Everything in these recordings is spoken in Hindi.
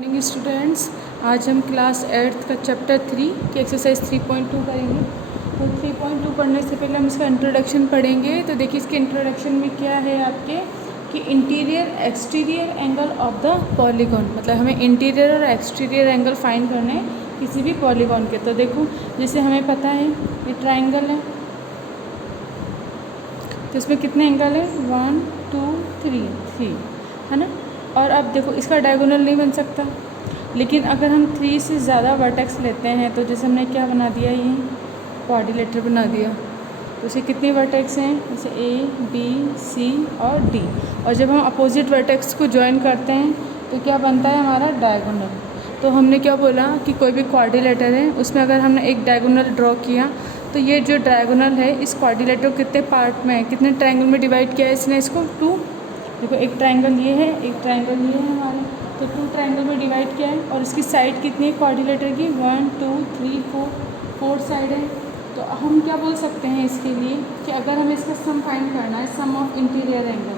मॉर्निंग स्टूडेंट्स, आज हम क्लास 8th का चैप्टर 3 की एक्सरसाइज 3.2 करेंगे। तो 3.2 पढ़ने से पहले हम इसका इंट्रोडक्शन पढ़ेंगे। तो देखिए इसके इंट्रोडक्शन में क्या है आपके कि interior exterior angle of the polygon, मतलब हमें इंटीरियर और एक्सटीरियर एंगल फाइंड करने हैं किसी भी पॉलीगॉन के। तो देखो जैसे हमें पता है ये ट्राइंगल है, तो इसमें कितने एंगल है 1 2 3 है ना। और अब देखो इसका डायगोनल नहीं बन सकता, लेकिन अगर हम 3 से ज़्यादा वर्टेक्स लेते हैं तो जैसे हमने क्या बना दिया, ये क्वाड्रिलेटरल बना दिया। तो इसे कितने वर्टेक्स हैं, जैसे ए बी सी और डी। और जब हम अपोजिट वर्टेक्स को ज्वाइन करते हैं तो क्या बनता है हमारा डायगोनल। तो हमने क्या बोला कि कोई भी क्वाड्रिलेटर है उसमें अगर हमने एक डायगोनल ड्रॉ किया तो ये जो डायगोनल है इस क्वाड्रिलेटर को कितने पार्ट में, कितने ट्रायंगल में डिवाइड किया है इसने, इसको 2। देखो एक ट्रायंगल ये है, एक ट्रायंगल ये है हमारे, तो 2 ट्रायंगल में डिवाइड किया है। और इसकी साइड कितनी है क्वाड्रिलेटर की, 1 2 3 4 साइड है। तो हम क्या बोल सकते हैं इसके लिए कि अगर हमें इसका सम फाइंड करना है, sum of interior angle,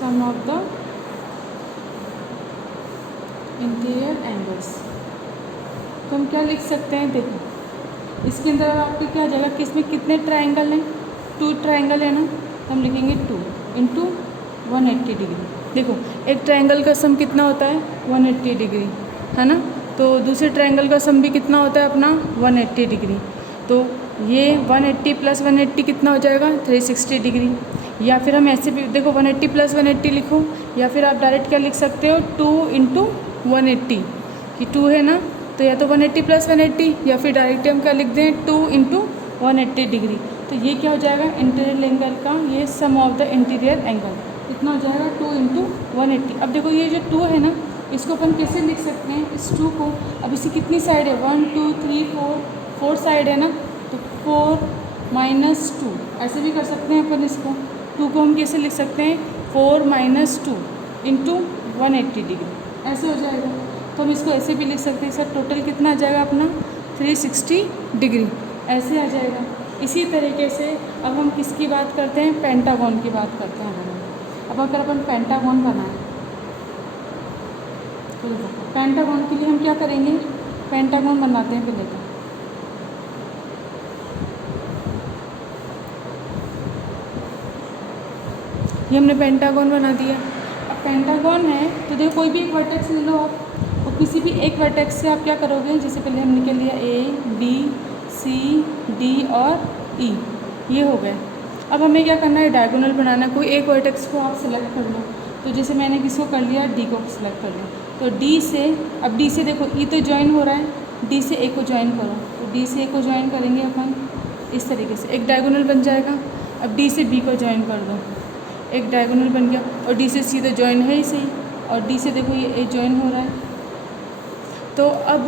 sum of the interior angles, तो हम क्या लिख सकते हैं। देखो इसके अंदर आपको क्या आ जाएगा कि इसमें कितने ट्रायंगल हैं, 2 ट्रायंगल है ना, तो हम लिखेंगे 2 इंटू 180 डिग्री। देखो एक ट्रायंगल का सम कितना होता है 180 डिग्री है ना, तो दूसरे ट्रायंगल का सम भी कितना होता है अपना 180 डिग्री। तो ये 180 प्लस 180 कितना हो जाएगा 360 डिग्री। या फिर हम ऐसे भी देखो 180 प्लस 180 लिखो, या फिर आप डायरेक्ट क्या लिख सकते हो 2 इंटू 180 कि 2 है ना, तो या तो 180 प्लस 180 या फिर डायरेक्ट हम क्या लिख दें 2 इंटू 180 डिग्री। तो ये क्या हो जाएगा इंटीरियर एंगल का, ये सम ऑफ द इंटीरियर एंगल कितना हो जाएगा 2 इंटू 180। अब देखो ये जो 2 है ना, इसको अपन कैसे लिख सकते हैं इस 2 को। अब इसी कितनी साइड है 1 2 3 4 साइड है ना, तो 4 माइनस 2 ऐसे भी कर सकते हैं अपन इसको। 2 को हम कैसे लिख सकते हैं 4 माइनस 2 इंटू 180 डिग्री, ऐसे हो जाएगा। तो हम इसको ऐसे भी लिख सकते हैं, इसका टोटल कितना आ जाएगा अपना 360 डिग्री, ऐसे आ जाएगा। इसी तरीके से अब हम किसकी बात करते हैं, पेंटागन की बात करते हैं। अब अगर अपन पेंटागन बनाएं तो पेंटागन के लिए हम क्या करेंगे, पेंटागन बनाते हैं पहले। ये हमने पेंटागन बना दिया। अब पेंटागन है तो देखो कोई भी एक वर्टेक्स ले लो आप, और किसी भी एक वर्टेक्स से आप क्या करोगे, जैसे पहले हमने क्या लिया ए बी सी डी और ई, ये हो गए। अब हमें क्या करना है डायगोनल बनाना है। कोई एक वर्टेक्स को आप सिलेक्ट कर लो, तो जैसे मैंने किसको कर लिया डी को सिलेक्ट कर लिया, तो डी से, अब डी से देखो ई तो ज्वाइन हो रहा है, डी से ए को ज्वाइन करो, तो डी से ए को ज्वाइन करेंगे अपन इस तरीके से, एक डायगोनल बन जाएगा। अब डी से बी को ज्वाइन कर दो, एक डायगोनल बन गया। और डी से सी तो ज्वाइन है ही सही, और डी से देखो ये ए ज्वाइन हो रहा है। तो अब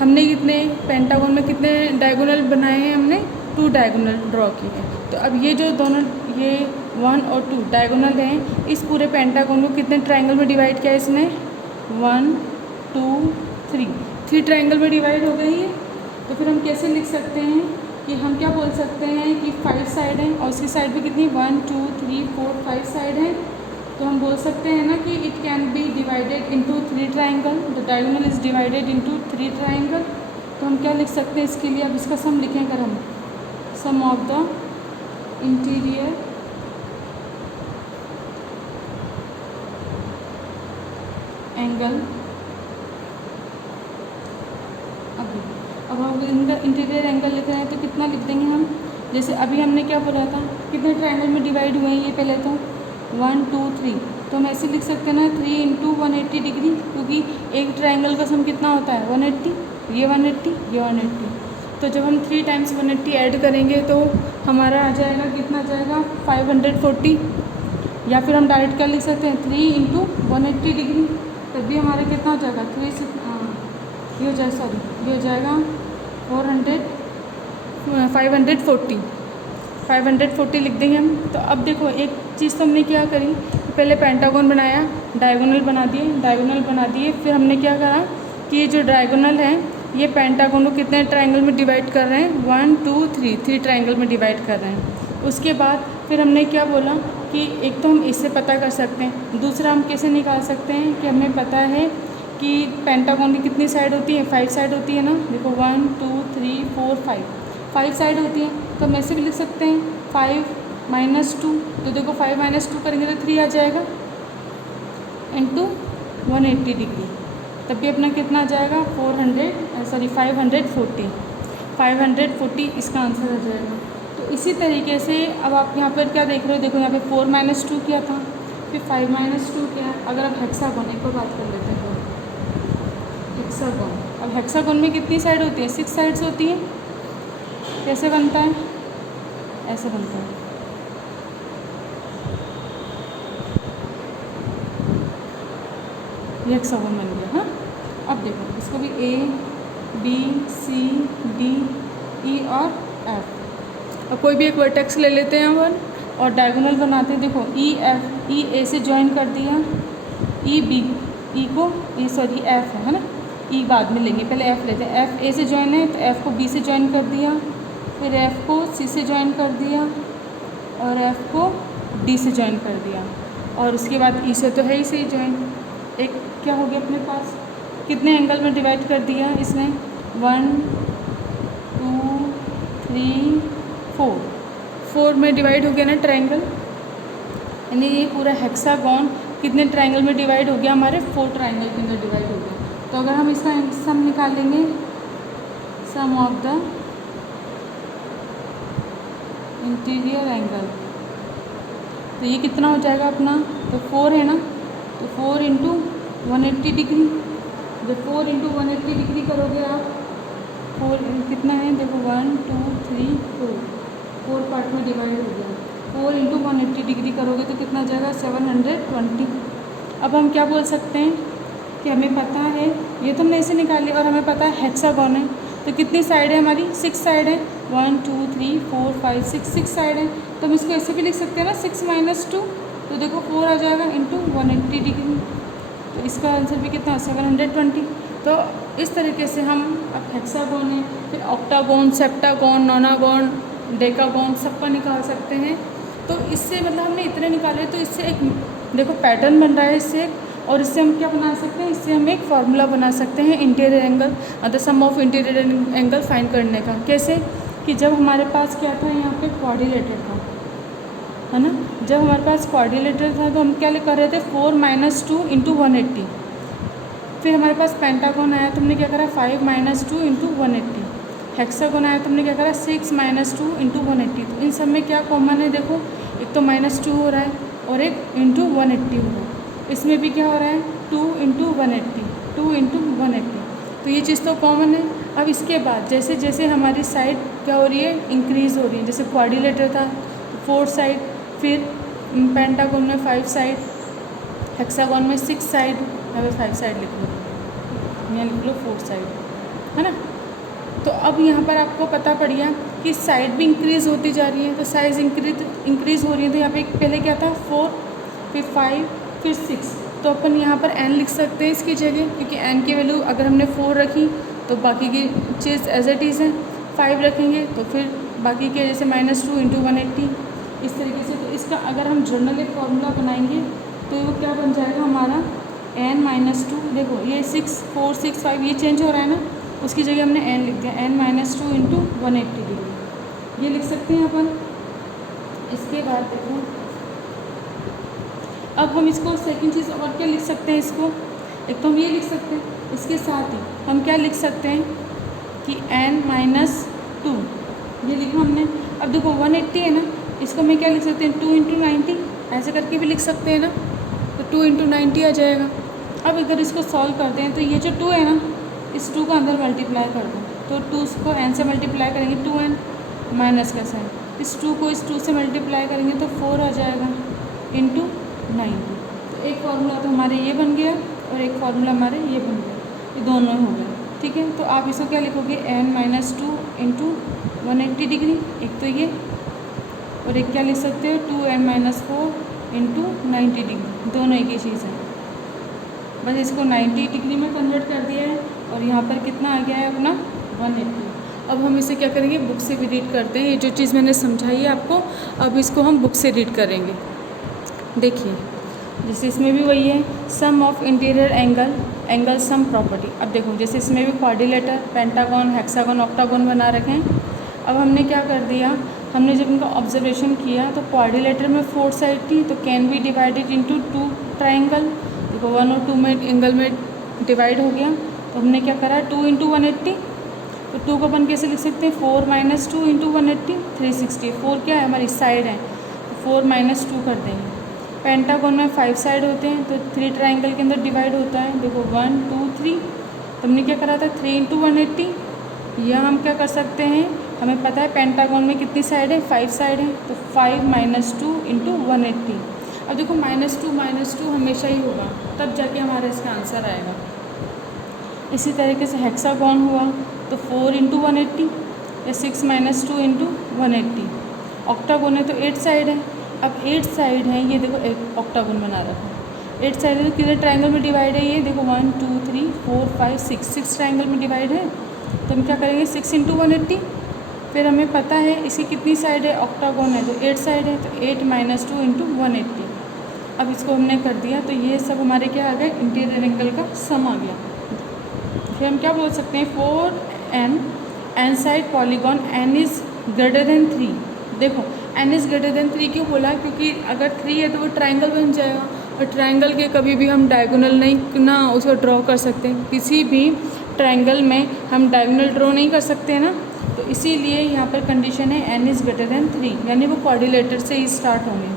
हमने कितने पेंटागन में कितने डायगोनल बनाए हैं, हमने 2 डायगोनल ड्रॉ किए हैं। तो अब ये जो दोनों ये 1 और 2 डायगोनल हैं, इस पूरे पेंटागन को कितने ट्रायंगल में डिवाइड किया है इसने 1 2 3 ट्रायंगल में डिवाइड हो गई है। तो फिर हम कैसे लिख सकते हैं कि हम क्या बोल सकते हैं कि 5 साइड हैं, और उसकी साइड भी कितनी 1 2 3 4 5 साइड हैं। तो हम बोल सकते हैं ना कि it can be divided into 3 triangle, the diagonal is divided into 3 triangle. तो हम क्या लिख सकते हैं इसके लिए, अब इसका सम लिखें अगर हम, सम ऑफ द इंटीरियर एंगल। अब हम इंटीरियर एंगल लिख रहे हैं तो कितना लिख देंगे हम, जैसे अभी हमने क्या बोला था कितने ट्रायंगल में डिवाइड हुए हैं ये पहले, तो 1 2 3, तो हम ऐसे लिख सकते हैं ना 3 इंटू 180 डिग्री, क्योंकि एक ट्रायंगल का सम कितना होता है 180, ये 180 ये 180। तो जब हम 3 टाइम्स 180 ऐड करेंगे तो हमारा आ जाएगा, कितना आ जाएगा 540। या फिर हम डायरेक्ट क्या लिख सकते हैं 3 इंटू 180 डिग्री, तब भी हमारा कितना हो जाएगा 3 से ये हो जाएगा, सॉरी ये हो जाएगा 540 लिख देंगे हम। तो अब देखो एक चीज़ तो हमने क्या करी, पहले पेंटागन बनाया, डायगोनल बना दिए, फिर हमने क्या करा कि ये जो डायगोनल है ये पेंटागन को कितने ट्रायंगल में डिवाइड कर रहे हैं 1 2 3 ट्रायंगल में डिवाइड कर रहे हैं। उसके बाद फिर हमने क्या बोला कि एक तो हम इससे पता कर सकते हैं, दूसरा हम कैसे निकाल सकते हैं कि हमें पता है कि पेंटागन की कितनी साइड होती है, 5 साइड होती है ना। देखो 1 2 3 4 5 साइड होती है, तो हम ऐसे भी लिख सकते हैं 5 - 2। तो देखो 5 - 2 करेंगे तो 3 आ जाएगा इंटू 180 डिग्री, तब भी अपना कितना आ जाएगा 540 इसका आंसर आ जाएगा। तो इसी तरीके से अब आप यहाँ पर क्या देख रहे हो, देखो यहाँ पे 4 - 2 क्या था, फिर 5 - 2 क्या है। अगर आप हेक्सागोन एक और बात कर लेते हैं, हेक्सागोन, अब हेक्सागोन में कितनी साइड होती है, 6 साइड्स होती हैं। कैसे बनता है, ऐसे बनता है। ये हेक्सागोन बन गया। हाँ, अब देखो इसको भी A B C D E और F। अब कोई भी एक वर्टेक्स ले लेते हैं अपन और डायगोनल बनाते हैं। देखो E A से ज्वाइन कर दिया, F है ना, E बाद में लेंगे, पहले F लेते हैं। F A से ज्वाइन है तो F को B से ज्वाइन कर दिया, फिर F को C से ज्वाइन कर दिया और F को D से ज्वाइन कर दिया, और उसके बाद E से तो है ही सही ज्वाइन। एक क्या हो गया अपने पास, कितने एंगल में डिवाइड कर दिया इसने, 1 2 3 4 में डिवाइड हो गया ना ट्रायंगल, यानी ये पूरा हेक्सागोन कितने ट्रायंगल में डिवाइड हो गया, हमारे 4 ट्रायंगल के अंदर डिवाइड हो गया। तो अगर हम इसका सम निकालेंगे, सम ऑफ द इंटीरियर एंगल, तो ये कितना हो जाएगा अपना, तो 4 है ना, तो 4 × 180 डिग्री। जब 4 × 180 डिग्री करोगे आप, 4 कितना है, देखो 1 2 3 4 पार्ट में डिवाइड हो गया। 4 × 180 डिग्री करोगे तो कितना जाएगा, 720। अब हम क्या बोल सकते हैं कि हमें पता है, ये तो हमने ऐसे निकाल लिया, और हमें पता है हेक्सागोन है, तो कितनी साइड है हमारी, 6 साइड है, 1 2 3 4 5 6 साइड है। तो हम इसको ऐसे भी लिख सकते हैं ना, 6 - 2, तो देखो 4 आ जाएगा इंटू 180 डिग्री, तो इसका आंसर भी कितना, 720। तो इस तरीके से हम, अब हेक्सागोन है, फिर ऑक्टागोन, सेप्टागोन, नोनागोन, डेकागोन सबका निकाल सकते हैं। तो इससे मतलब हमने इतने निकाले, तो इससे एक देखो पैटर्न बन रहा है इससे, और इससे हम क्या बना सकते हैं, इससे हम एक फार्मूला बना सकते हैं interior angle, the sum of interior angle find करने का। कैसे कि जब हमारे पास क्या था, यहाँ पे क्वाड्रिलेटरल था, है ना, जब हमारे पास क्वाड्रिलेटरल था तो हम क्या कर रहे थे, 4 - 2 × 180। फिर हमारे पास पेंटागोन आया तो हमने क्या करा, 5 - 2 × 180। हेक्सागोन आया तो हमने क्या करा, 6 - 2 × 180। तो इन सब में क्या कॉमन है, देखो एक तो -2 हो रहा है और एक × 180 हो रहा है। इसमें भी क्या हो रहा है, 2 × 180, 2 × 180, तो ये चीज़ तो कॉमन है। अब इसके बाद जैसे जैसे हमारी साइड क्या हो रही है, इंक्रीज़ हो रही है, जैसे क्वाड्रिलेटर था 4 साइड, फिर पेंटागोन में 5 साइड, हेक्सागोन में 6 साइड, यहाँ पे 5 साइड लिख लो, यहाँ लिख लो 4 साइड, है ना। तो अब यहाँ पर आपको पता पड़ गया कि साइड भी इंक्रीज़ होती जा रही है, तो साइज़ इंक्रीज़ हो रही है, तो यहाँ पे पहले क्या था 4, फिर 5, फिर 6, तो अपन यहाँ पर n लिख सकते हैं इसकी जगह, क्योंकि n की वैल्यू अगर हमने 4 रखी तो बाकी की चीज़ एज इट इज़ है, 5 रखेंगे तो फिर बाकी के जैसे -2 × 180, इस तरीके से। तो इसका अगर हम जनरल एक फार्मूला बनाएंगे तो वो क्या बन जाएगा हमारा, n - 2, देखो ये 6 4 6 5 ये चेंज हो रहा है ना, उसकी जगह हमने n लिख दिया, n - 2 × 180 डिग्री, ये लिख सकते हैं अपन। इसके बाद देखो अब हम इसको सेकंड चीज़ और क्या लिख सकते हैं, इसको एक तो हम ये लिख सकते हैं, इसके साथ ही हम क्या लिख सकते हैं कि n - 2 ये लिखा हमने। अब देखो 180 है ना, इसको मैं क्या लिख सकते हैं, 2 × 90, ऐसे करके भी लिख सकते हैं ना, तो 2 × 90 आ जाएगा। अब अगर इसको सॉल्व करते हैं तो ये जो 2 है ना, इस 2 को अंदर मल्टीप्लाई कर दो, तो 2 को n से मल्टीप्लाई करेंगे, 2n माइनस का साइन, इस 2 को इस 2 से मल्टीप्लाई करेंगे तो 4 आ जाएगा इंटू 90। तो एक फार्मूला तो हमारे ये बन गया और एक फार्मूला हमारे ये बन गया, ये दोनों हो गए, ठीक है। तो आप इसको क्या लिखोगे, n - 2 × 180 डिग्री, एक तो ये, और एक क्या लिख सकते हो, 2n - 4 × 90 डिग्री, दोनों एक ही चीज़ है, बस इसको 90 डिग्री में कन्वर्ट कर दिया है, और यहाँ पर कितना आ गया है अपना 180। अब हम इसे क्या करेंगे, बुक से भी रीड करते हैं, ये जो चीज़ मैंने समझाई है आपको, अब इसको हम बुक से रीड करेंगे। देखिए जैसे इसमें भी वही है, sum of interior angle sum property. अब देखो जैसे इसमें भी क्वाड्रिलेटर, पेंटागन, हेक्सागन, ऑक्टागन बना रखे हैं। अब हमने क्या कर दिया, हमने जब इनका ऑब्जर्वेशन किया तो क्वाड्रिलेटर में 4 साइड थी, तो can be divided into 2 triangle. देखो 1 और 2 में एंगल में डिवाइड हो गया, तो हमने क्या करा 2 इंटू 180, तो 2 को अपन कैसे लिख सकते हैं 4 माइनस 2 इंटू 180 360। 4 क्या है हमारी साइड है, तो 4 माइनस 2 कर देंगे। पेंटागन में 5 साइड होते हैं, तो 3 ट्राइंगल के अंदर डिवाइड होता है। देखो 1 2 3, तो हमने क्या करा था 3 इंटू 180। या हम क्या कर सकते हैं, हमें पता है पेंटागन में कितनी साइड है 5 साइड है, तो 5 माइनस 2 इंटू 180। अब देखो माइनस टू हमेशा ही होगा, तब जाके हमारा इसका आंसर आएगा। इसी तरीके से हेक्सागन हुआ तो 4 इंटू 180 या 6 माइनस 2 इंटू 180। ऑक्टागन है तो 8 साइड है। अब 8 साइड है, ये देखो एक ऑक्टागन बना रखा है, 8 साइड है तो कितने ट्राइंगल में डिवाइड है, ये देखो 1 2 3 4 5 6 ट्राइंगल में डिवाइड है। तो हम क्या करेंगे 6 इंटू 180। फिर हमें पता है इसकी कितनी साइड है, ऑक्टागन है तो 8 साइड है, तो 8 माइनस 2 इंटू 180। अब इसको हमने कर दिया, तो ये सब हमारे क्या आ गए, इंटीरियर एंगल का सम आ गया। फिर हम क्या बोल सकते हैं, 4n n side polygon n is greater than 3। देखो n इज़ ग्रेटर देन 3 क्यों बोला, क्योंकि अगर 3 है तो वो ट्राइंगल बन जाएगा, और ट्राइंगल के कभी भी हम डायगोनल नहीं ना उसको ड्रॉ कर सकते। किसी भी ट्राइंगल में हम डायगोनल ड्रॉ नहीं कर सकते ना, तो इसीलिए यहाँ पर कंडीशन है n इज़ ग्रेटर देन 3, यानी वो क्वाड्रिलेटर से ही स्टार्ट होंगे।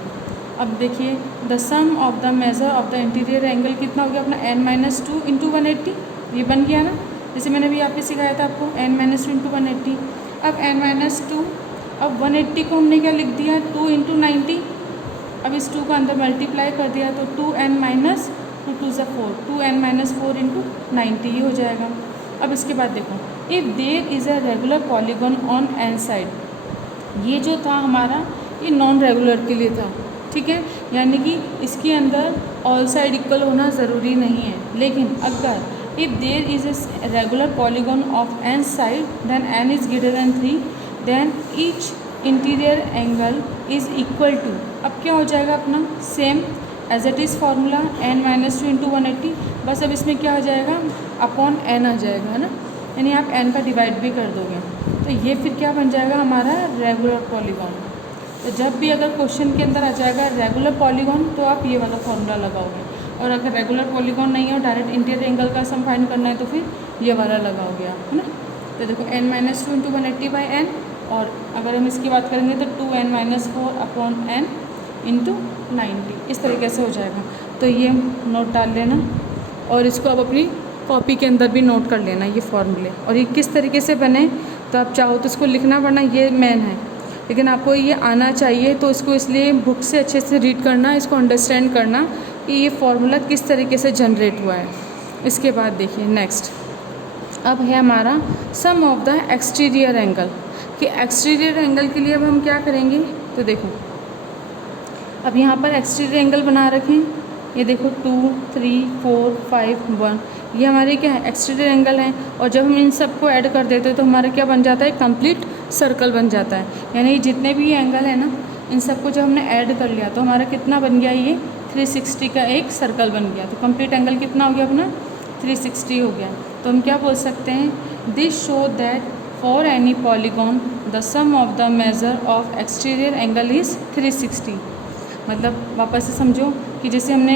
अब देखिए the sum of the measure of the interior angle कितना हो गया अपना, n माइनस 2 इंटू 180, ये बन गया ना, जैसे मैंने अभी यहाँ पे सिखाया था आपको n माइनस 2 इंटू 180। अब n माइनस 2, अब 180 को हमने क्या लिख दिया 2 इंटू 90। अब इस 2 को अंदर मल्टीप्लाई कर दिया तो 2n माइनस 2 2 ज़ा 4, 2n माइनस 4 इंटू 90 ये हो जाएगा। अब इसके बाद देखो, if there is a regular polygon on n side, ये जो था हमारा ये नॉन रेगुलर के लिए था, ठीक है, यानी कि इसके अंदर ऑल साइड इक्वल होना ज़रूरी नहीं है। लेकिन अगर if there is a regular polygon of n side then n is greater than 3, then each interior angle is equal to, अब क्या हो जाएगा अपना same as it is formula n minus 2 into 180, बस अब इसमें क्या हो जाएगा अपॉन n आ जाएगा, है ना, यानी आप n का डिवाइड भी कर दोगे, तो ये फिर क्या बन जाएगा हमारा रेगुलर पॉलीगॉन। तो जब भी अगर क्वेश्चन के अंदर आ जाएगा रेगुलर पॉलीगॉन तो आप ये वाला फार्मूला लगाओगे, और अगर रेगुलर पॉलीगॉन नहीं है और डायरेक्ट इंटीरियर एंगल का सम फाइंड करना है तो फिर ये वाला लगाओगे आप, है ना। तो देखो n minus 2 into 180 by n, और अगर हम इसकी बात करेंगे तो 2n minus 4 upon n into 90, इस तरीके से हो जाएगा। तो ये नोट डाल लेना, और इसको आप अपनी कॉपी के अंदर भी नोट कर लेना ये फार्मूले, और ये किस तरीके से बने, तो आप चाहो तो इसको लिखना पड़ना, ये मेन है, लेकिन आपको ये आना चाहिए, तो इसको इसलिए बुक से अच्छे से रीड करना, इसको अंडरस्टैंड करना कि ये फार्मूला किस तरीके से जनरेट हुआ है। इसके बाद देखिए नेक्स्ट, अब है हमारा सम ऑफ द एक्सटीरियर एंगल, कि एक्सटीरियर एंगल के लिए अब हम क्या करेंगे, तो देखो अब यहाँ पर एक्सटीरियर एंगल बना रखें, ये देखो 2 3 4 5 1, ये हमारे क्या है एक्सटीरियर एंगल हैं, और जब हम इन सबको ऐड कर देते हैं तो हमारा क्या बन जाता है कंप्लीट सर्कल बन जाता है, यानी जितने भी एंगल है ना इन सबको जब हमने ऐड कर लिया तो हमारा कितना बन गया, ये 360 का एक सर्कल बन गया। तो कंप्लीट एंगल कितना हो गया अपना 360 हो गया। तो हम क्या बोल सकते हैं, this show that for any polygon the sum of the measure of exterior angle is 360। मतलब वापस से समझो कि जैसे हमने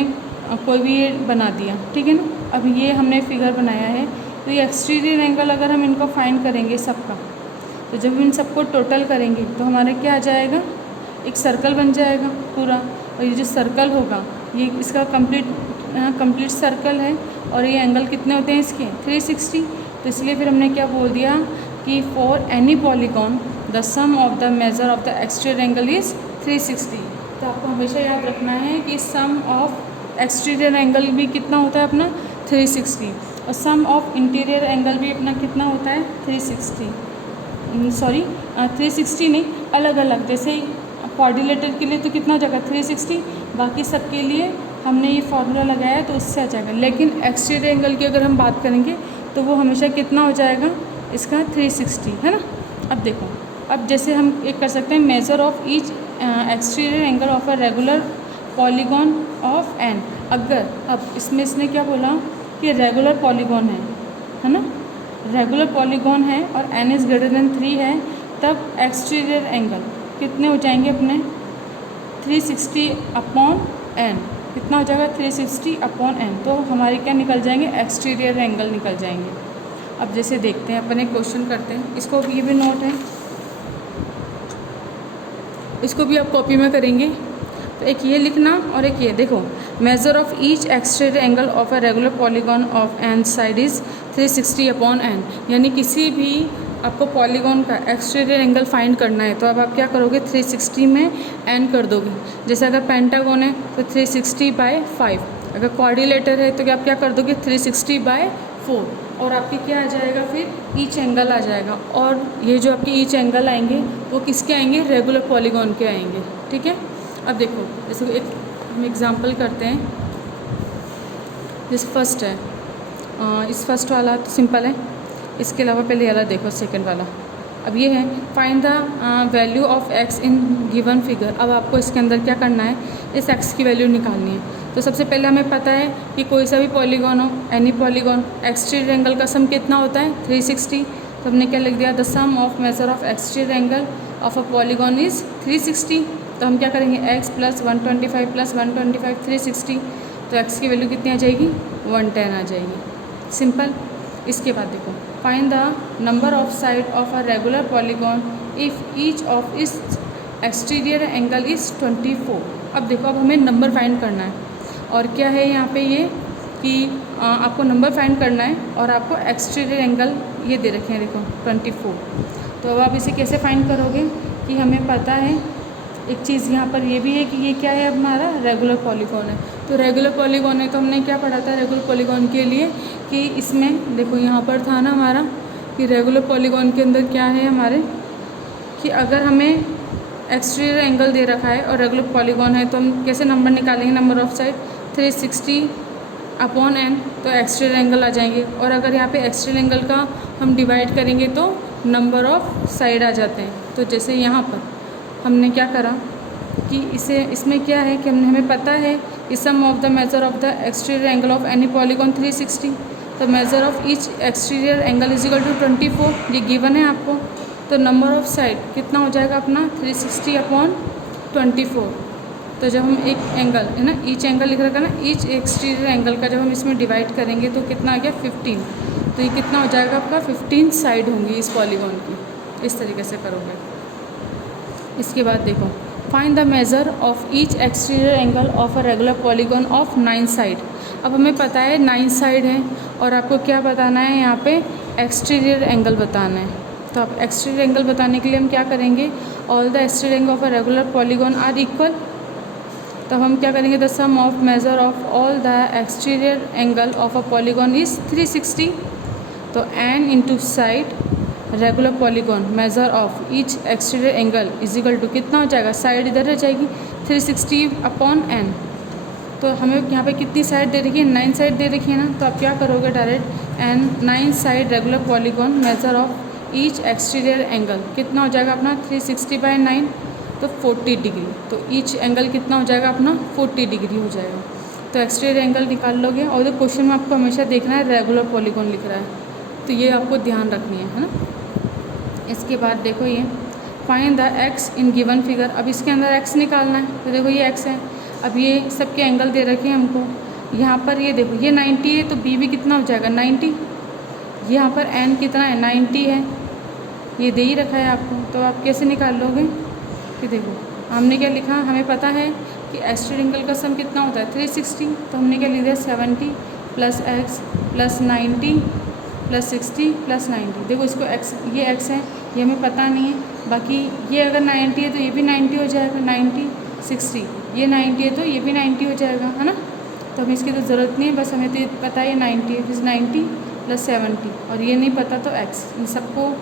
कोई भी ये बना दिया, ठीक है ना, अब ये हमने फिगर बनाया है, तो ये एक्सटीरियर एंगल अगर हम इनको फाइंड करेंगे सबका, तो जब इन सबको टोटल करेंगे तो हमारा क्या आ जाएगा, एक सर्कल बन जाएगा पूरा, और ये जो सर्कल होगा ये इसका कंप्लीट सर्कल है, और ये एंगल कितने होते हैं इसके 360। तो इसलिए फिर हमने क्या बोल दिया कि for any polygon the sum of the measure of the exterior angle is 360। तो आपको हमेशा याद रखना है कि सम ऑफ एक्सटीरियर एंगल भी कितना होता है अपना 360, और सम ऑफ इंटीरियर एंगल भी अपना कितना होता है 360, सॉरी 360 नहीं, अलग अलग, जैसे क्वाड्रिलेटर के लिए तो कितना हो जाएगा 360, बाकी सब के लिए हमने ये फार्मूला लगाया है तो उससे आ जाएगा। लेकिन एक्सटीरियर एंगल की अगर हम बात करेंगे तो वो हमेशा कितना हो जाएगा इसका 360, है ना। अब देखो, अब जैसे हम एक कर सकते हैं measure of each exterior angle of a regular polygon of n. अगर अब इसमें इसने क्या बोला कि रेगुलर पॉलीगॉन है ना, रेगुलर पॉलीगॉन है और n इज़ ग्रेटर देन 3 है, तब एक्सटीरियर एंगल कितने हो जाएंगे अपने 360 अपॉन n। कितना हो जाएगा 360 अपॉन n। तो हमारे क्या निकल जाएंगे, एक्सटीरियर एंगल निकल जाएंगे। अब जैसे देखते हैं अपन एक क्वेश्चन करते हैं, इसको ये भी नोट है, इसको भी आप कॉपी में करेंगे। तो एक ये लिखना और एक ये देखो, measure of each exterior angle of a regular polygon of n side is 360 upon n. यानी किसी भी आपको पॉलीगॉन का एक्सटीरियर एंगल फाइंड करना है तो अब आप क्या करोगे 360 में n कर दोगे। जैसे अगर पेंटागन है तो 360/5, अगर क्वाड्रिलेटर है तो आप क्या कर दोगे 360/4, और आपके क्या आ जाएगा फिर ईच एंगल आ जाएगा। और ये जो आपके ईच एंगल आएंगे वो किसके आएंगे, रेगुलर पॉलीगॉन के आएंगे। ठीक है, अब देखो जैसे एक हम एग्जांपल करते हैं, जैसे फर्स्ट है, इस फर्स्ट वाला तो सिंपल है, इसके अलावा पहले वाला देखो सेकंड वाला। अब ये है find the value of x in given figure. अब आपको इसके अंदर क्या करना है, इस x की वैल्यू निकालनी है। तो सबसे पहले हमें पता है कि कोई सा भी पॉलीगॉन हो, एनी पॉलीगॉन, एक्सटीरियर एंगल का सम कितना होता है 360। तो हमने क्या लिख दिया, the sum of measure of exterior angle of a polygon is 360। तो हम क्या करेंगे x + 125 + 125 360। तो x की वैल्यू कितनी आ जाएगी 110 आ जाएगी, सिंपल। इसके बाद देखो find the number of side of a regular polygon if each of इस एक्सटीरियर एंगल इज़ 24। अब देखो अब हमें नंबर फाइंड करना है, और क्या है यहाँ पे ये कि आपको नंबर फाइंड करना है और आपको एक्सटीरियर एंगल ये दे रखे हैं देखो 24। तो अब आप इसे कैसे फाइंड करोगे कि हमें पता है एक चीज़ यहाँ पर ये भी है कि ये क्या है, अब हमारा रेगुलर पॉलीगॉन है। तो रेगुलर पॉलीगॉन है तो हमने क्या पढ़ा था रेगुलर पॉलीगॉन के लिए कि इसमें देखो यहाँ पर था ना हमारा कि रेगुलर पॉलीगॉन के अंदर क्या है हमारे कि अगर हमें एक्सटीरियर एंगल दे रखा है और रेगुलर पॉलीगॉन है तो हम कैसे नंबर निकालेंगे, number of side 360 upon n, तो एक्सटीरियर एंगल आ जाएंगे। और अगर यहाँ पे एक्सटीरियर एंगल का हम डिवाइड करेंगे तो नंबर ऑफ साइड आ जाते हैं। तो जैसे यहाँ पर हमने क्या करा कि इसमें क्या है कि हमें पता है कि sum of the measure of the exterior angle of any polygon 360। तो measure of each exterior angle is equal to 24, ये गिवन है आपको। तो नंबर ऑफ साइड कितना हो जाएगा अपना 360 अपॉन 24। तो जब हम एक एंगल है ना, ईच एंगल लिख रखा है ना, ईच एक्सटीरियर एंगल का जब हम इसमें डिवाइड करेंगे तो कितना आ गया 15। तो ये कितना हो जाएगा आपका 15 साइड होंगी इस पॉलीगॉन की। इस तरीके से करोगे। इसके बाद देखो find the measure of each exterior angle of a regular polygon of 9 side. अब हमें पता है 9 साइड है और आपको क्या बताना है यहाँ पे एक्सटीरियर एंगल बताना है। तो आप एक्सटीरियर एंगल बताने के लिए हम क्या करेंगे, all the exterior angle of a regular polygon are equal. तो हम क्या करेंगे, the sum of measure of all the exterior angle of a polygon is 360। तो n into side regular polygon measure of each exterior angle is equal to कितना हो जाएगा, साइड इधर रह जाएगी 360 अपॉन n। तो हमें यहाँ पे कितनी साइड दे रखी है, 9 साइड दे रखी है ना। तो आप क्या करोगे direct n 9 side regular polygon measure of each exterior angle कितना हो जाएगा अपना 360/9, तो 40 डिग्री। तो ईच एंगल कितना हो जाएगा अपना 40 डिग्री हो जाएगा। तो एक्सटीरियर एंगल निकाल लोगे। और जो क्वेश्चन में आपको हमेशा देखना है रेगुलर पॉलीगॉन लिख रहा है, तो ये आपको ध्यान रखनी है ना। इसके बाद देखो ये find the x in given figure. अब इसके अंदर x निकालना है। तो देखो ये x है, अब ये सबके एंगल दे रखे हैं हमको। यहाँ पर ये देखो ये 90 है तो b भी कितना हो जाएगा 90। यहाँ पर n कितना है 90 है, ये दे ही रखा है आपको। तो आप कैसे निकाल लोगे कि देखो हमने क्या लिखा, हमें पता है कि एक्सटीरियर एंगल का सम कितना होता है 360। तो हमने क्या लिख दिया 70 + x + 90 + 60 + 90। देखो इसको x, ये x है, ये हमें पता नहीं है। बाकी ये अगर 90 है तो ये भी 90 हो जाएगा, 90 60, ये 90 है तो ये भी 90 हो जाएगा, है ना। तो हमें इसकी तो ज़रूरत नहीं है, बस हमें तो पता है ये 90 है, फिर 90 + 70 और ये नहीं पता तो x। इन सबको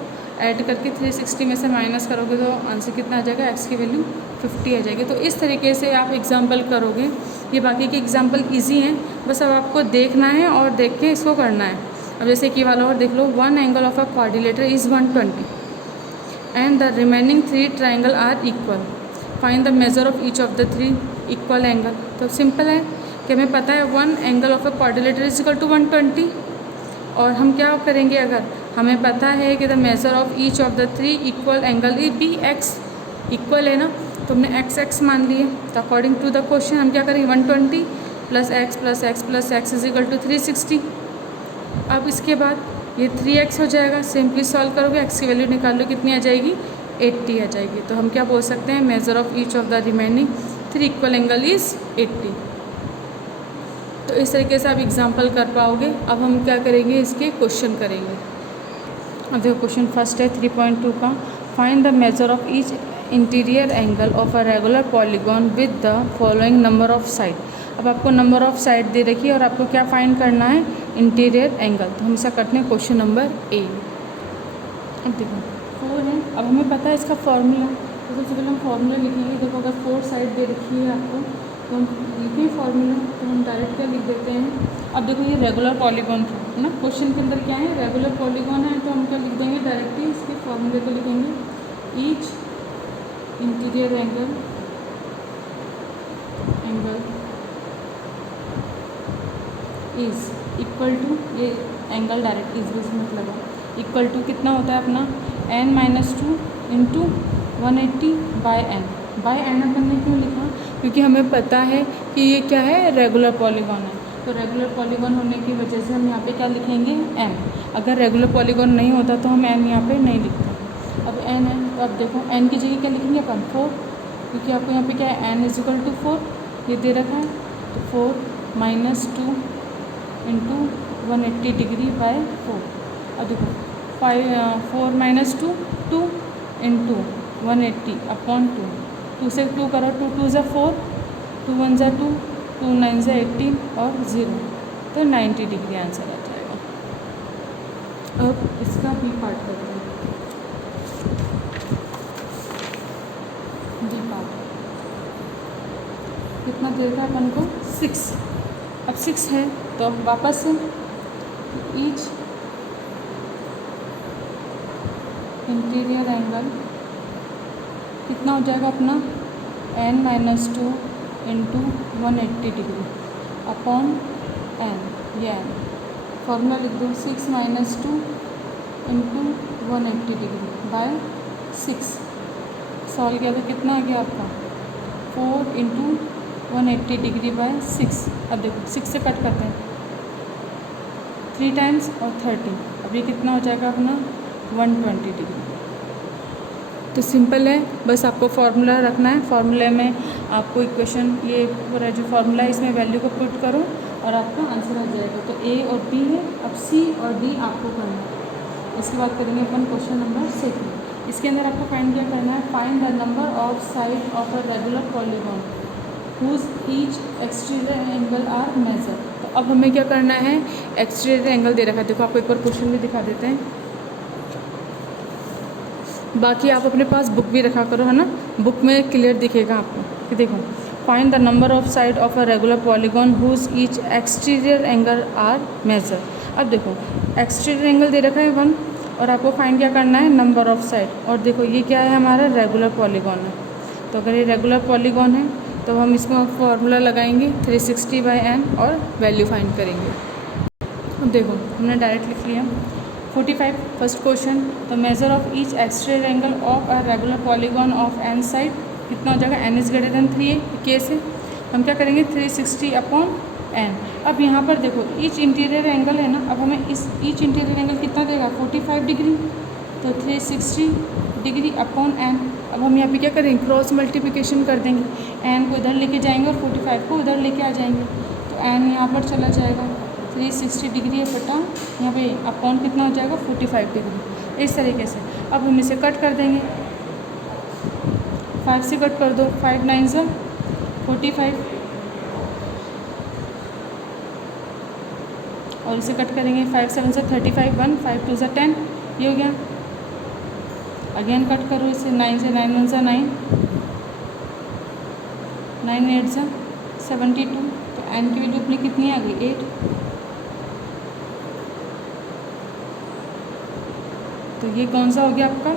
ऐड करके 360 में से माइनस करोगे तो आंसर कितना आ जाएगा, x की वैल्यू 50 आ जाएगी। तो इस तरीके से आप एग्जाम्पल करोगे। ये बाकी के एग्जाम्पल ईजी हैं, बस अब आपको देखना है और देख के इसको करना है। अब जैसे कि वाला और देख लो, one angle of a quadrilateral is 120 and the remaining 3 triangle are equal. Find the measure of each of the 3 equal angle, तो सिंपल है कि हमें पता है 1 angle of a quadrilateral is equal to 120। और हम क्या करेंगे, अगर हमें पता है कि the measure of each of the 3 equal angle is be x, equal है ना, तो हमने एक्स एक्स मान लिए। तो अकॉर्डिंग टू द क्वेश्चन हम क्या करेंगे, 120 plus x plus x plus x is equal to 360। अब इसके बाद ये 3x हो जाएगा, सिंपली सॉल्व करोगे एक्स की वैल्यू निकाल लो, कितनी आ जाएगी, 80 आ जाएगी। तो हम क्या बोल सकते हैं, measure of each of the remaining 3 equal angle is 80। तो इस तरीके से आप एग्जाम्पल कर पाओगे। अब हम क्या करेंगे, इसके क्वेश्चन करेंगे। अब देखो क्वेश्चन फर्स्ट है 3.2 का, find the measure of each interior angle of a regular polygon with the following number of side. अब आपको नंबर ऑफ साइड दे रखी है और आपको क्या फाइंड करना है, इंटीरियर एंगल। तो हम इसे करते हैं क्वेश्चन नंबर ए। अब देखो 4 है, अब हमें पता है इसका फॉर्मूला, तो सबसे पहले हम फॉर्मूला लिखेंगे। देखो अगर 4 साइड दे रखी है आपको, तो हम लिखें फार्मूला, तो हम डायरेक्ट क्या लिख देते हैं। अब देखो ये रेगुलर पॉलीगॉन था, है ना, क्वेश्चन के अंदर क्या है, रेगुलर पॉलीगॉन है, तो हम क्या लिख देंगे, डायरेक्टली इसके फॉर्मूले को लिखेंगे, each interior angle is equal to, ये एंगल डायरेक्ट इज मतलब है, इक्वल टू कितना होता है अपना n-2 into 180 by n. By n अपन ने क्यों लिखा, क्योंकि हमें पता है कि ये क्या है, रेगुलर पॉलीगॉन है। तो रेगुलर पॉलीगॉन होने की वजह से हम यहाँ पे क्या लिखेंगे, n। अगर रेगुलर पॉलीगॉन नहीं होता तो हम n यहाँ पे नहीं लिखते। अब n है, तो अब देखो n की जगह क्या लिखेंगे अपन, 4, क्योंकि आपको यहाँ पे क्या है, n इज इक्वल टू 4 ये दे रखा है। तो 4 माइनस 2 इंटू 180 डिग्री बाय 4। अब देखो 4 माइनस 2 2 इंटू 180 अपॉन 2, 2 से 2 करो, 2 2 ज़ा 4, 2 1 ज़ा 2, 2 9 ज़ा 18 और 0, तो 90 डिग्री आंसर आ जाएगा। अब इसका बी पार्ट करते हैं। बी पार्ट कितना देर का अपन को, 6। अब 6 है तो अब वापस से ईच इंटीरियर एंगल कितना हो जाएगा अपना, n-2 into 180 degree upon n, ये n फॉर्मूला लिख दो, 6 minus 2 into 180 degree by 6। Solve किया तो कितना आ गया आपका, 4 इंटू 180 डिग्री बाय 6। अब देखो 6 से कट करते हैं, 3 टाइम्स और 30, अब ये कितना हो जाएगा अपना 120 डिग्री। तो सिंपल है, बस आपको फार्मूला रखना है। फार्मूले में आपको इक्वेशन, ये पूरा जो फार्मूला है इसमें वैल्यू को पुट करो और आपका आंसर आ जाएगा। तो ए और बी है, अब सी और डी आपको करना है। इसके बाद करेंगे अपन क्वेश्चन नंबर 6। इसके अंदर आपको फाइंड क्या करना है, find the number of side of a regular polygon whose each exterior angle are measure. तो अब हमें क्या करना है, एक्सटीरियर एंगल दे रखा है। देखो आपको एक बार क्वेश्चन भी दिखा देते हैं, बाकी आप अपने पास बुक भी रखा करो, है ना, बुक में क्लियर दिखेगा आपको कि देखो find the number of side of a regular polygon whose each exterior angle are measure. अब देखो एक्सटीरियर एंगल दे रखा है 1 और आपको फाइंड क्या करना है, नंबर ऑफ साइड। और देखो ये क्या है, हमारा रेगुलर पॉलीगॉन है। तो अगर ये रेगुलर पॉलीगॉन है तो हम इसमें फॉर्मूला लगाएंगे 360 बाई n और वैल्यू फाइंड करेंगे। अब देखो हमने डायरेक्ट लिख लिया 45 फर्स्ट क्वेश्चन। तो measure of each exterior angle of a regular polygon of n side कितना हो जाएगा, n इज ग्रेटर देन 3 है, के से हम क्या करेंगे 360 अपॉन n। अब यहाँ पर देखो ईच इंटीरियर एंगल है ना, अब हमें इस ईच इंटीरियर एंगल कितना देगा 45 डिग्री, तो 360 डिग्री अपॉन n। अब हम यहाँ पे क्या करेंगे, क्रॉस मल्टीप्लिकेशन कर देंगे, n को इधर लेके जाएंगे और 45 को उधर लेके आ जाएंगे, तो n यहाँ पर चला जाएगा, 360 डिग्री है बटा यहाँ पे अपॉन कितना हो जाएगा 45 डिग्री, इस तरीके से। अब हम इसे कट कर देंगे, 5 से कट कर दो, 5 9 से 45 और इसे कट करेंगे, 5 7 से 35 1 5 2 से 10, ये हो गया। अगेन कट करो इसे, 9 से 9 1 से 9 9 8 से 72, तो n की वैल्यू अपनी कितनी आ गई 8। तो ये कौन सा हो गया आपका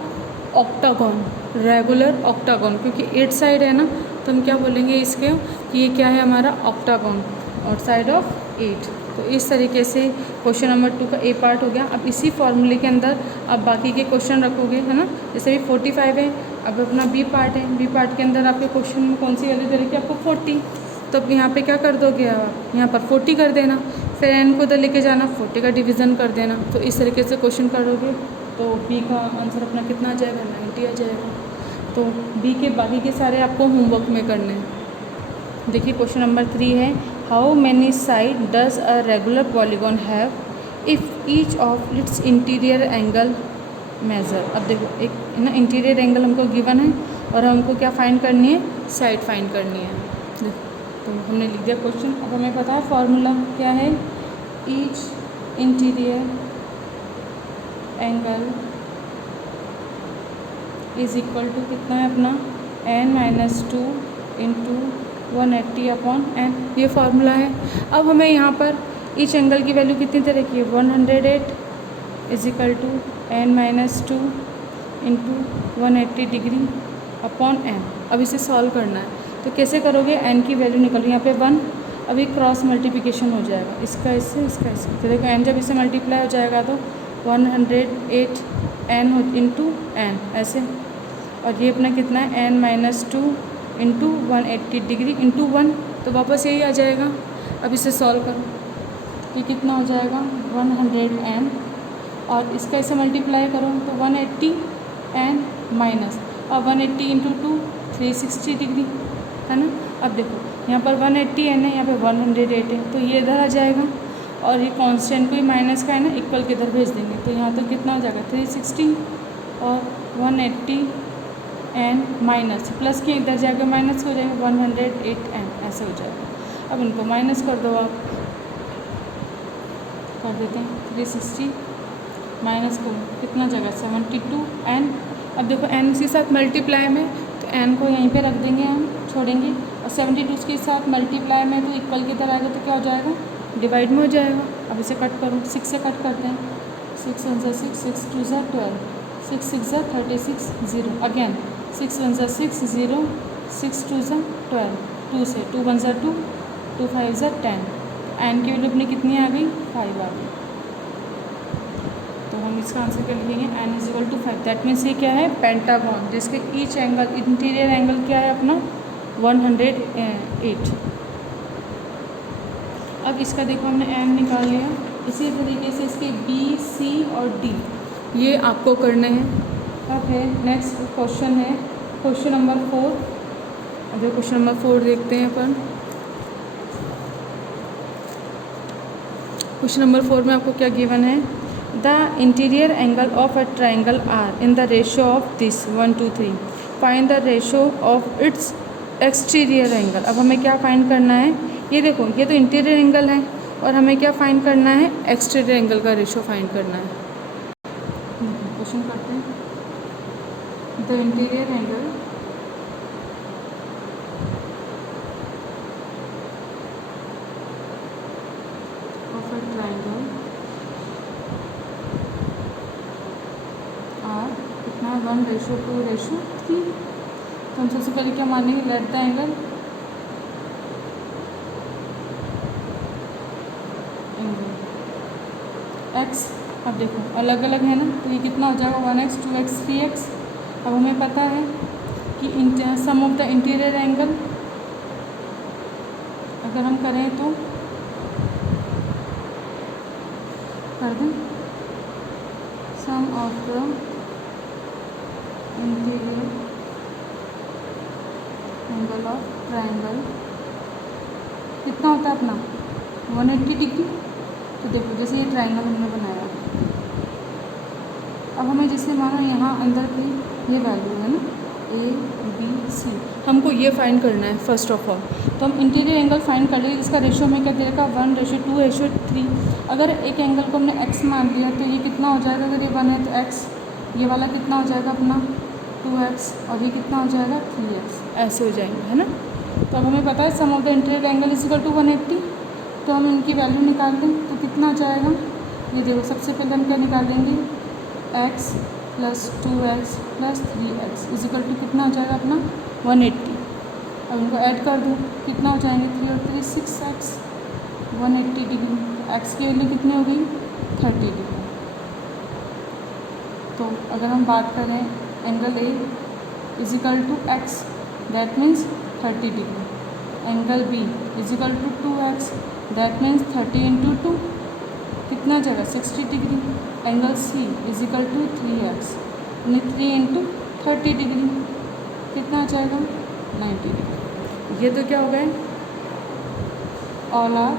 ऑक्टागॉन, रेगुलर ऑक्टागॉन, क्योंकि 8 साइड है ना, तो हम क्या बोलेंगे इसके कि ये क्या है हमारा ऑक्टागोन और साइड ऑफ 8। तो इस तरीके से क्वेश्चन नंबर 2 का ए पार्ट हो गया। अब इसी फॉर्मूले के अंदर आप बाकी के क्वेश्चन रखोगे, है ना। जैसे भी 45 है, अब अपना बी पार्ट है, बी पार्ट के अंदर आपके क्वेश्चन में कौन सी वैल्यू दे रखी है आपको 40, तो अब यहाँ पे क्या कर दोगे आप, यहाँ पर 40 कर देना, फिर एन को उधर लेके जाना, 40 का डिवीज़न कर देना। तो इस तरीके से क्वेश्चन करोगे तो बी का आंसर अपना कितना आ जाएगा, 90 आ जाएगा। तो बी के बाकी के सारे आपको होमवर्क में करने हैं। देखिए क्वेश्चन नंबर 3 है, how many side does a regular polygon have if each of its interior angle measure. अब देखो एक ना इंटीरियर एंगल हमको गिवन है और हमको क्या फाइंड करनी है, साइड फाइंड करनी है। देखो तो हमने लिख दिया क्वेश्चन। अब हमें पता है फॉर्मूला क्या है, each interior angle is equal to कितना है अपना n-2 इंटू 180 अपॉन n, ये फार्मूला है। अब हमें यहाँ पर ईच एंगल की वैल्यू कितनी तरह की है, 108 is equal to n-2 into 180 degree upon n। अब इसे सॉल्व करना है, तो कैसे करोगे, n की वैल्यू निकलो, यहाँ पे 1, अभी क्रॉस मल्टीप्लिकेशन हो जाएगा, इसका इससे इसका इससे, तो देखो n जब इससे मल्टीप्लाई हो जाएगा तो 108 n इंटू n ऐसे, और ये अपना कितना है n-2 इंटू 180 डिग्री इंटू 1, तो वापस यही आ जाएगा। अब इसे सॉल्व करो, ये कितना हो जाएगा 100n, और इसका इसे मल्टीप्लाई करो तो 180 n माइनस, और 180 इंटू 2 360 डिग्री, है ना। अब देखो यहाँ पर 180 n है, यहाँ पे 108 है, तो ये इधर आ जाएगा, और ये कांस्टेंट को ही माइनस का है ना, इक्वल के इधर भेज देंगे, तो यहाँ तो कितना हो जाएगा 360 और 180 n माइनस प्लस के इधर जाएगा माइनस हो जाएगा 108 n, ऐसे हो जाएगा। अब इनको माइनस कर दो, आप कर देते हैं 360 माइनस को कितना जाएगा 72 n। अब देखो n के साथ मल्टीप्लाई में, तो n को यहीं पे रख देंगे, हम छोड़ेंगे, और 72 के साथ मल्टीप्लाई में तो इक्वल की तरह आएगा, तो क्या हो जाएगा डिवाइड में हो जाएगा। अब इसे कट करो, 6 से कट करते हैं, 6 1 6 6 2 12, 6 6 36 0, अगेन 6 1 6 0, 6 2 12, 2 से 2 1 2, 2 5 10, n की वैल्यू अपनी कितनी आ गई 5 आ गई। तो हम इसका आंसर क्या लिखेंगे, n is equal to 5। That means ये क्या है पेंटागन, जिसके ईच एंगल इंटीरियर एंगल क्या है अपना 108। अब इसका देखो हमने n निकाल लिया, इसी तरीके से इसके b, c और d ये आपको करने हैं। अब है नेक्स्ट क्वेश्चन है क्वेश्चन नंबर 4। अब क्वेश्चन नंबर 4 देखते हैं अपन। क्वेश्चन नंबर 4 में आपको क्या गिवन है, the interior angle of a triangle are in the ratio of this 1 2 3, find the ratio of its exterior angle. अब हमें क्या फाइंड करना है, ये देखो ये तो इंटीरियर एंगल है, और हमें क्या फाइंड करना है एक्सटीरियर एंगल का रेशो फाइंड करना है। क्वेश्चन करते हैं, the interior angle of a triangle are कितना 1:2:3। तो हम सबसे पहले क्या मानेंगे, लेट द एंगल x। अब देखो अलग अलग है ना, तो ये कितना हो जाएगा 1x 2x 3x। अब हमें पता है कि sum of the interior angle अगर हम करें तो कर दें, sum of the interior angle of triangle कितना होता है अपना 180 डिग्री। तो देखो जैसे ये ट्राइंगल हमने बनाया, अब हमें जैसे मानो यहाँ अंदर की ये वैल्यू है ना a b c, हमको ये फाइंड करना है फर्स्ट ऑफ ऑल। तो हम इंटीरियर एंगल फाइंड कर लिए, जिसका रेशो में क्या दे रखा 1:2:3। अगर एक एंगल को हमने x मान लिया तो ये कितना हो जाएगा, अगर ये 1 है तो x, ये वाला कितना हो जाएगा अपना 2x, और ये कितना हो जाएगा 3x, ऐसे हो जाएंगे, है ना। तो अब हमें पता है sum of the interior angle is equal to 180, तो हम इनकी वैल्यू निकाल दें तो कितना आ जाएगा, ये देखो सबसे पहले हम क्या निकालेंगे x + 2x + 3x is equal to कितना हो जाएगा अपना 180। अब इनको ऐड कर दूँ, कितना हो जाएंगे 3 और 3 6x 180 डिग्री। x की वैल्यू कितनी हो गई 30 डिग्री। तो अगर हम बात करें angle A is equal to x that means 30 degree, angle B is equal to 2x that means 30 into 2 कितना जाएगा 60 degree, angle C is equal to 3x यानी 3 इंटू 30 डिग्री कितना आ जाएगा 90 डिग्री। ये तो क्या हो गए ऑल आर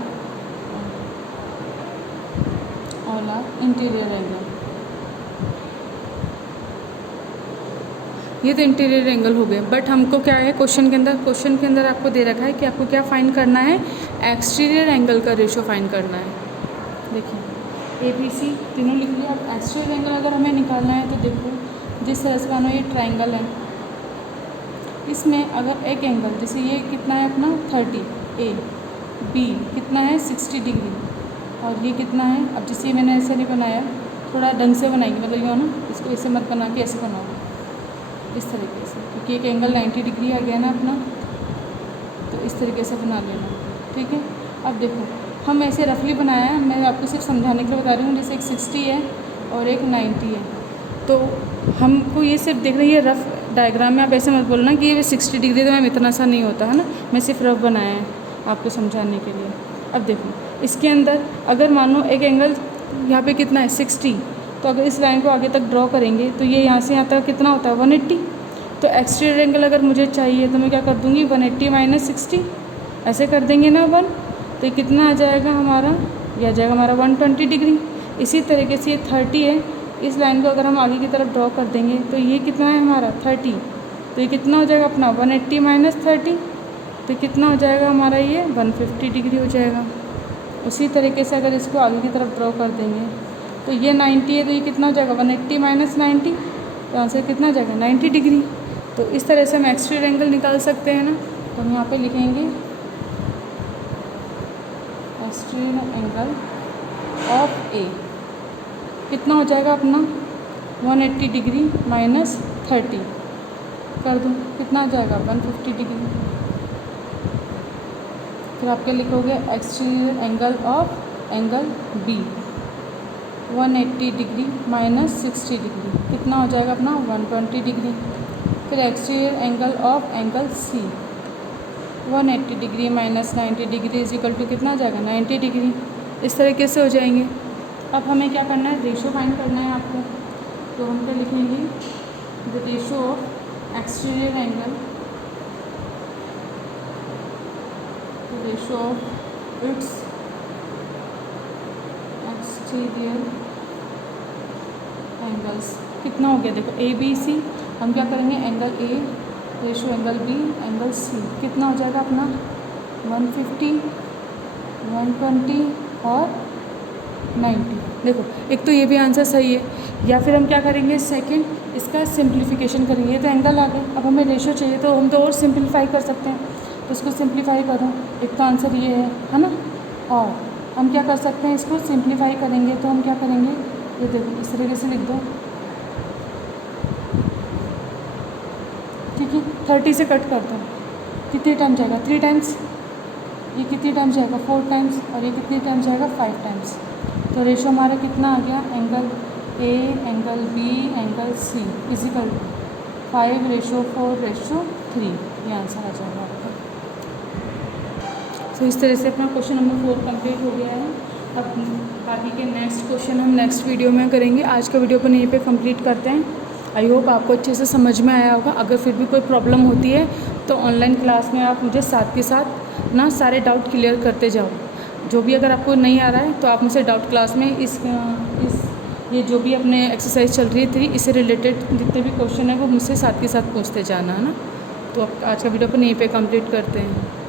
इंटीरियर एंगल। ये तो इंटीरियर एंगल हो गए, बट हमको क्या है क्वेश्चन के अंदर आपको दे रखा है कि आपको क्या फाइंड करना है, एक्सटीरियर एंगल का रेशो फाइंड करना है। देखिए ABC तीनों लिख लिया। अब एक्सटीरियर एंगल अगर हमें निकालना है तो देखो जिस तरह से मानो ये ट्रायंगल है, इसमें अगर एक एंगल जैसे ये कितना है अपना 30 A, B कितना है 60 डिग्री और ये कितना है, अब जैसे मैंने ऐसे नहीं बनाया, थोड़ा ढंग से बनाएंगे, मतलब ये ना इसको ऐसे मत बना के ऐसे बनाओ इस तरीके से, क्योंकि एक एंगल 90 डिग्री आ गया ना अपना, तो इस तरीके से बना लेना, ठीक है। अब देखो हम ऐसे रफली बनाया है, मैं आपको सिर्फ समझाने के लिए बता रही हूँ। जैसे एक 60 है और एक 90 है, तो हमको ये सिर्फ देख रही है रफ डायग्राम में, आप ऐसे मत बोलना कि ये 60 डिग्री तो मैम इतना सा नहीं होता है ना, मैं सिर्फ रफ बनाया है आपको समझाने के लिए। अब देखो इसके अंदर अगर मानो एक एंगल यहाँ पे कितना है 60, तो अगर इस लाइन को आगे तक ड्रॉ करेंगे तो ये यहाँ से यहाँ तक कितना होता है 180। तो एक्सटीरियर एंगल अगर मुझे चाहिए तो मैं क्या कर दूँगी 180 माइनस 60 ऐसे कर देंगे ना 1, तो ये कितना आ जाएगा हमारा, ये आ जाएगा हमारा 120 डिग्री। इसी तरीके से ये 30 है, इस लाइन को अगर हम आगे की तरफ ड्रॉ कर देंगे तो ये कितना है हमारा 30, तो ये कितना हो जाएगा अपना 180 माइनस 30, तो कितना हो जाएगा हमारा ये 150 डिग्री हो जाएगा। उसी तरीके से अगर इसको आगे की तरफ ड्रॉ कर देंगे तो ये 90 है, तो ये कितना हो जाएगा 180 माइनस 90, तो आंसर कितना हो जाएगा 90 डिग्री। तो इस तरह से हम एक्सटीरियर एंगल निकाल सकते हैं ना। तो हम यहाँ पे लिखेंगे एक्सटीरियर एंगल ऑफ ए कितना हो जाएगा अपना 180 डिग्री माइनस 30 कर दूँ, कितना आ जाएगा 150 डिग्री। फिर आपके लिखोगे exterior angle of angle B 180 degree minus 60 degree कितना हो जाएगा अपना 120 डिग्री। फिर exterior angle of angle C 180 degree minus 90 degree is equal to कितना आ जाएगा 90 डिग्री। इस तरीके से हो जाएंगे। अब हमें क्या करना है, रेशो फाइंड करना है आपको। तो हम क्या लिखेंगे, the ratio of exterior angle, ratio of its exterior angles कितना हो गया। देखो ABC हम क्या करेंगे, angle A ratio angle B angle C कितना हो जाएगा अपना 150 120 और 90। देखो एक तो ये भी आंसर सही है, या फिर हम क्या करेंगे सेकंड इसका सिंप्लीफिकेशन करेंगे। ये तो एंगल आ गए, अब हमें रेशो चाहिए तो हम तो और सिंप्लीफाई कर सकते हैं। तो इसको सिंप्लीफाई करो, एक तो आंसर ये है ना। और हम क्या कर सकते हैं, इसको सिंप्लीफाई करेंगे तो हम क्या करेंगे, ये देखो इस तरीके से लिख दो, ठीक है। 30 से कट कर दो, कितने टाइम जाएगा 3 टाइम्स, ये कितने टाइम जाएगा 4 टाइम्स, और ये कितने टाइम जाएगा 5 टाइम्स। तो रेशो हमारा कितना आ गया, angle A angle B angle C is equal 5:4:3, ये आंसर आ जाएगा आपका। तो इस तरह से अपना क्वेश्चन नंबर 4 कंप्लीट हो गया है। अब बाकी के नेक्स्ट क्वेश्चन हम नेक्स्ट वीडियो में करेंगे। आज का वीडियो अपन यहीं पे कंप्लीट करते हैं। आई होप आपको अच्छे से समझ में आया होगा। अगर फिर भी कोई प्रॉब्लम होती है तो ऑनलाइन क्लास में आप मुझे साथ के साथ ना सारे डाउट क्लियर करते जाओ। जो भी अगर आपको नहीं आ रहा है तो आप मुझसे डाउट क्लास में इस ये जो भी अपने एक्सरसाइज चल रही थी इससे रिलेटेड जितने भी क्वेश्चन है वो मुझसे साथ के साथ पूछते जाना है ना। तो अब आज का वीडियो अपन यहीं पे कंप्लीट करते हैं।